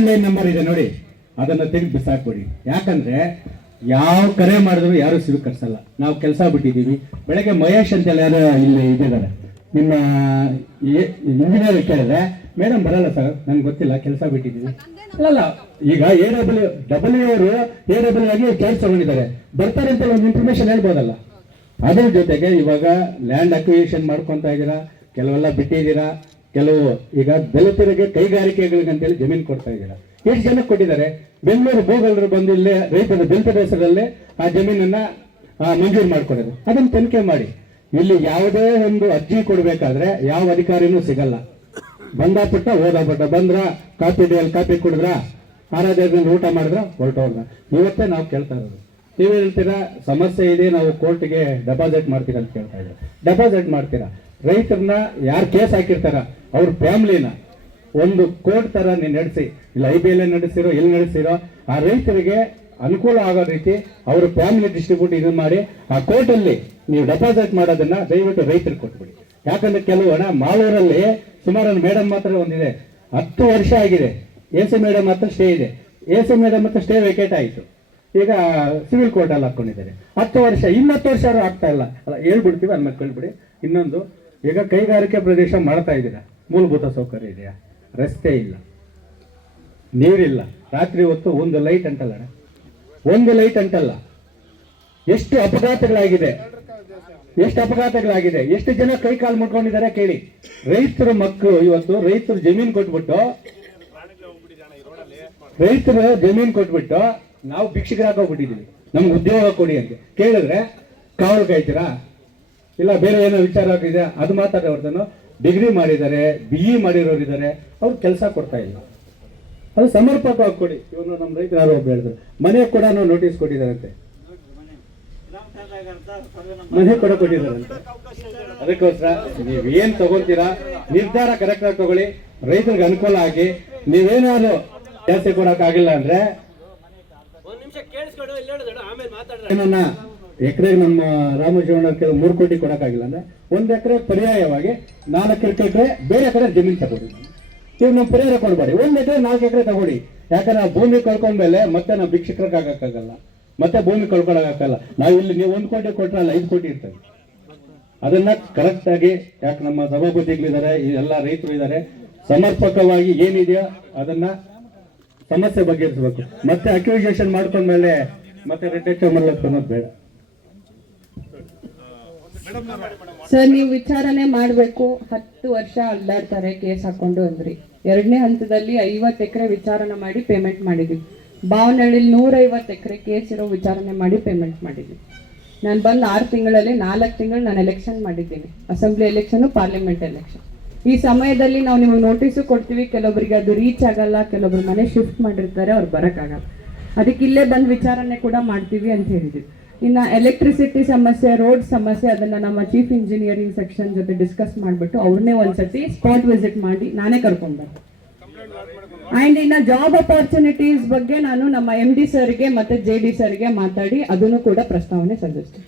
Landline number ಇದೆ ನೋಡಿ, ಅದನ್ನ ತೆಗೆದು ಬಿಸಾಕ್ಬಿಡಿ. ಯಾಕಂದ್ರೆ ಯಾವ ಕರೆ ಮಾಡಿದ್ರು ಯಾರು ಸ್ವೀಕರಿಸಲ್ಲ. ನಾವು ಕೆಲಸ ಬಿಟ್ಟಿದ್ದೀವಿ. ಬೆಳಗ್ಗೆ ಮಹೇಶ್ ಅಂತೆಲ್ಲ ಯಾರು ಇಲ್ಲಿ ಇದ್ದಾರೆ, ನಿಮ್ಮ ಇಂಜಿನಿಯರ್ ಕೇಳಿದ್ರೆ ಮೇಡಮ್ ಬರಲ್ಲ ಸರ್, ನನ್ಗೆ ಗೊತ್ತಿಲ್ಲ, ಕೆಲಸ ಬಿಟ್ಟಿದ್ದೀವಿ. ಅಲ್ಲ, ಈಗ AW ಅವರು AW ಆಗಿ ಕ್ಯಾಶ್ ತಗೊಂಡಿದ್ದಾರೆ, ಬರ್ತಾರೆ ಅಂತ ಒಂದು ಇನ್ಫಾರ್ಮೇಶನ್ ಹೇಳ್ಬೋದಲ್ಲ. ಅದ್ರ ಜೊತೆಗೆ ಇವಾಗ ಲ್ಯಾಂಡ್ ಅಕ್ವಿಷನ್ ಮಾಡ್ಕೊಂತ ಇದ್ದೀರಾ, ಕೆಲವೆಲ್ಲ ಬಿಟ್ಟಿದ್ದೀರಾ, ಕೆಲವು ಈಗ ದಲಿತರಿಗೆ ಕೈಗಾರಿಕೆಗಳಿಗಂತೇಳಿ ಜಮೀನು ಕೊಡ್ತಾ ಇದ್ದೀರಾ. ಎಷ್ಟು ಜನಕ್ಕೆ ಕೊಟ್ಟಿದ್ದಾರೆ? ಬೆಂಗಳೂರು ಭೂಗಳ್ಳರು ಬಂದು ಇಲ್ಲೇ ರೈತರ ದಲಿತರ ಹೆಸರಲ್ಲೇ ಆ ಜಮೀನನ್ನ ಮಂಜೂರು ಮಾಡ್ಕೊಡೋದು. ಅದನ್ನ ತನಿಖೆ ಮಾಡಿ. ಇಲ್ಲಿ ಯಾವುದೇ ಒಂದು ಅರ್ಜಿ ಕೊಡ್ಬೇಕಾದ್ರೆ ಯಾವ ಅಧಿಕಾರಿನೂ ಸಿಗಲ್ಲ. ಬಂದಾಪಟ್ಟ ಓದಾಪಟ್ಟ ಬಂದ್ರ, ಕಾಪಿ ಡೇಯಲ್ಲಿ ಕಾಪಿ ಕುಡಿದ್ರ, ಆರಾಧನೆ ಊಟ ಮಾಡಿದ್ರ, ಹೊರಟೋದ್ರ. ಇವತ್ತೇ ನಾವು ಕೇಳ್ತಾ ಇರೋದು. ನೀವು ಹೇಳ್ತೀರಾ ಸಮಸ್ಯೆ ಇದೆ, ನಾವು ಕೋರ್ಟ್ಗೆ ಡೆಪಾಸಿಟ್ ಮಾಡ್ತೀರಾ ಅಂತ ಕೇಳ್ತಾ ಇದ್ದೀರಾ. ಡೆಪಾಸಿಟ್ ಮಾಡ್ತೀರಾ? ರೈತರನ್ನ ಯಾರು ಕೇಸ್ ಹಾಕಿರ್ತಾರ ಅವ್ರ ಫ್ಯಾಮಿಲಿನ ಒಂದು ಕೋರ್ಟ್ ತರ ನೀವು ನಡೆಸಿ, ಇಲ್ಲ IBL ನಡೆಸಿರೋ, ಎಲ್ಲಿ ನಡೆಸಿರೋ, ಆ ರೈತರಿಗೆ ಅನುಕೂಲ ಆಗೋ ರೀತಿ ಅವ್ರ ಫ್ಯಾಮಿಲಿ ಡಿಸ್ಟ್ರಿಬ್ಯೂಟ್ ಇದು ಮಾಡಿ ಆ ಕೋರ್ಟಲ್ಲಿ ನೀವು ಡೆಪಾಸಿಟ್ ಮಾಡೋದನ್ನ ದಯವಿಟ್ಟು ರೈತರಿಗೆ ಕೊಟ್ಬಿಡಿ. ಯಾಕಂದ್ರೆ ಕೆಲವು ಹಣ ಮಾಲೂರಲ್ಲಿ ಸುಮಾರು ಮೇಡಮ್ ಮಾತ್ರ ಒಂದಿದೆ, 10 ವರ್ಷ ಆಗಿದೆ. AC ಮೇಡಮ್ ಮಾತ್ರ ಸ್ಟೇ ಇದೆ. AC ಮೇಡಮ್ ಮಾತ್ರ ಸ್ಟೇ ವೇಕೇಟ್ ಆಯಿತು. ಈಗ ಸಿವಿಲ್ ಕೋರ್ಟ್ ಅಲ್ಲಿ ಹಾಕೊಂಡಿದ್ದಾರೆ. 10 ವರ್ಷ, 10 ವರ್ಷ ಆಗ್ತಾ ಇಲ್ಲ. ಹೇಳ್ಬಿಡ್ತೀವಿ, ಅದನ್ನ ಕೇಳ್ಬಿಡಿ. ಇನ್ನೊಂದು, ಈಗ ಕೈಗಾರಿಕೆ ಪ್ರದೇಶ ಮಾಡ್ತಾ ಇದ್ದೀರಾ, ಮೂಲಭೂತ ಸೌಕರ್ಯ ಇದೆಯಾ? ರಸ್ತೆ ಇಲ್ಲ, ನೀರಿಲ್ಲ, ರಾತ್ರಿ ಹೊತ್ತು ಒಂದು ಲೈಟ್ ಅಂಟಲ್ಲ, ಒಂದು ಲೈಟ್ ಅಂಟಲ್ಲ. ಎಷ್ಟು ಅಪಘಾತಗಳಾಗಿದೆ, ಎಷ್ಟು ಜನ ಕೈ ಕಾಲು ಮುಟ್ಕೊಂಡಿದ್ದಾರೆ ಕೇಳಿ. ರೈತರ ಮಕ್ಕಳು ಇವತ್ತು ರೈತರು ಜಮೀನು ಕೊಟ್ಬಿಟ್ಟು ನಾವು ಭಿಕ್ಷಕರಾಗೋಗ್ಬಿಟ್ಟಿದ್ದೀವಿ, ನಮ್ಗೆ ಉದ್ಯೋಗ ಕೊಡಿ ಅಂತ ಕೇಳಿದ್ರೆ ಕಾವಲು ಕಾಯ್ತೀರಾ? ಇಲ್ಲ ಬೇರೆ ಏನೋ ವಿಚಾರ ಆಗಿದೆ ಅದು ಮಾತಾಡೋ ಹೊರತನು. ಡಿಗ್ರಿ ಮಾಡಿದ್ದಾರೆ, BE ಮಾಡಿರೋರಿದ್ದಾರೆ, ಅವ್ರು ಕೆಲಸ ಕೊಡ್ತಾ ಇಲ್ಲ. ಅದು ಸಮರ್ಪಕವಾಗಿ ಕೊಡಿ. ಇವನು ನಮ್ಮ ರೈತರು ಯಾರೋ ಒಬ್ಬ ಹೇಳಿದ್ರು, ಮನೆ ಕೂಡ ನೋಟಿಸ್ ಕೊಟ್ಟಿದ್ದಾರಂತೆ, ಮನೆ ಕೂಡ ಕೊಟ್ಟಿದ್ದಾರಂತೆ. ಅದಕ್ಕೋಸ್ಕರ ನೀವೇನ್ ತಗೊಳ್ತೀರಾ ನಿರ್ಧಾರ ಕರೆಕ್ಟ್ ಆಗಿ ತಗೊಳ್ಳಿ, ರೈತರಿಗೆ ಅನುಕೂಲ ಆಗಿ. ನೀವೇನಾದ್ರು ಜಾಸ್ತಿ ಕೊಡಕ್ಕಾಗಿಲ್ಲ ಅಂದ್ರೆ ಏನನ್ನ ಎಕರೆಗೆ ನಮ್ಮ ರಾಮಚಂದ್ರ 3 ಕೋಟಿ ಕೊಡಕ್ಕಾಗಿಲ್ಲ ಅಂದ್ರೆ 1 ಎಕರೆ ಪರ್ಯಾಯವಾಗಿ 4 ಎಕರೆ ಬೇರೆ ಕಡೆ ಜಮೀನು ತಗೊಳ್ಳಿ. ನೀವು ನಮ್ಮ ಪರಿಹಾರ ಕೊಡ್ಬೇಡಿ. 1 ಎಕರೆ 4 ಎಕರೆ ತಗೊಳ್ಳಿ. ಯಾಕಂದ್ರೆ ನಾವು ಭೂಮಿ ಕಳ್ಕೊಂಡ್ಮೇಲೆ ಮತ್ತೆ ನಾವು ಭಿಕ್ಷಕರಾಗಕ್ಕಾಗಲ್ಲ, ಮತ್ತೆ ಭೂಮಿ ಕಳ್ಕೊಳಕ್ಕಾಗಲ್ಲ. ನಾವು ಇಲ್ಲಿ ನೀವು 1 ಕೋಟಿ ಕೊಟ್ಟರಲ್ಲ 5 ಕೋಟಿ ಇರ್ತದೆ. ಅದನ್ನ ಕರೆಕ್ಟ್ ಆಗಿ, ಯಾಕೆ ನಮ್ಮ ಸಭಾಪತಿಗಳಿದ್ದಾರೆ, ಎಲ್ಲ ರೈತರು ಇದ್ದಾರೆ, ಸಮರ್ಪಕವಾಗಿ ಏನಿದೆಯೋ ಅದನ್ನ ಸಮಸ್ಯೆ ಬಗೆಹರಿಸಬೇಕು. ಮತ್ತೆ ಅಕ್ವಿಸೇಷನ್ ಮಾಡ್ಕೊಂಡ್ಮೇಲೆ ಮತ್ತೆ ರಿಟೇಚ್ ಅನ್ನೋದು ಬೇಡ. ಸರ್, ನೀವು ವಿಚಾರಣೆ ಮಾಡಬೇಕು. 10 ವರ್ಷ ಅಲ್ಲಾಡ್ತಾರೆ ಕೇಸ್ ಹಾಕೊಂಡು ಅಂದ್ರಿ. 2ನೇ ಹಂತದಲ್ಲಿ 50 ಎಕರೆ ವಿಚಾರಣೆ ಮಾಡಿ ಪೇಮೆಂಟ್ ಮಾಡಿದ್ವಿ. ಬಾವನಹಳ್ಳಿಲಿ 150 ಎಕರೆ ಕೇಸ್ ಇರೋ ವಿಚಾರಣೆ ಮಾಡಿ ಪೇಮೆಂಟ್ ಮಾಡಿದ್ವಿ. ನಾನು ಬಂದು 6 ತಿಂಗಳಲ್ಲಿ 4 ತಿಂಗಳು ನಾನು ಎಲೆಕ್ಷನ್ ಮಾಡಿದ್ದೀನಿ, ಅಸೆಂಬ್ಲಿ ಎಲೆಕ್ಷನ್, ಪಾರ್ಲಿಮೆಂಟ್ ಎಲೆಕ್ಷನ್. ಈ ಸಮಯದಲ್ಲಿ ನಾವು ನಿಮಗೆ ನೋಟಿಸು ಕೊಡ್ತೀವಿ, ಕೆಲವೊಬ್ಬರಿಗೆ ಅದು ರೀಚ್ ಆಗಲ್ಲ, ಕೆಲವೊಬ್ರು ಮನೆ ಶಿಫ್ಟ್ ಮಾಡಿರ್ತಾರೆ, ಅವ್ರು ಬರೋಕ್ಕಾಗಲ್ಲ. ಅದಕ್ಕೆ ಇಲ್ಲೇ ಬಂದು ವಿಚಾರಣೆ ಕೂಡ ಮಾಡ್ತೀವಿ ಅಂತ ಹೇಳಿದ್ವಿ. ಇನ್ನು ಎಲೆಕ್ಟ್ರಿಸಿಟಿ ಸಮಸ್ಯೆ, ರೋಡ್ ಸಮಸ್ಯೆ, ಅದನ್ನು ನಮ್ಮ ಚೀಫ್ ಇಂಜಿನಿಯರಿಂಗ್ ಸೆಕ್ಷನ್ ಜೊತೆ ಡಿಸ್ಕಸ್ ಮಾಡಿಬಿಟ್ಟು ಅವ್ರನ್ನೇ ಒಂದ್ಸತಿ ಸ್ಪಾಟ್ ವಿಸಿಟ್ ಮಾಡಿ ನಾನೇ ಕರ್ಕೊಂಡು ಬಂದೆ. ಆ್ಯಂಡ್ ಇನ್ನು ಜಾಬ್ ಅಪಾರ್ಚುನಿಟೀಸ್ ಬಗ್ಗೆ ನಾನು ನಮ್ಮ MD ಸರ್ಗೆ ಮತ್ತು JD ಸರ್ಗೆ ಮಾತಾಡಿ ಅದನ್ನು ಕೂಡ ಪ್ರಸ್ತಾವನೆ ಸಲ್ಲಿಸ್ತೀನಿ.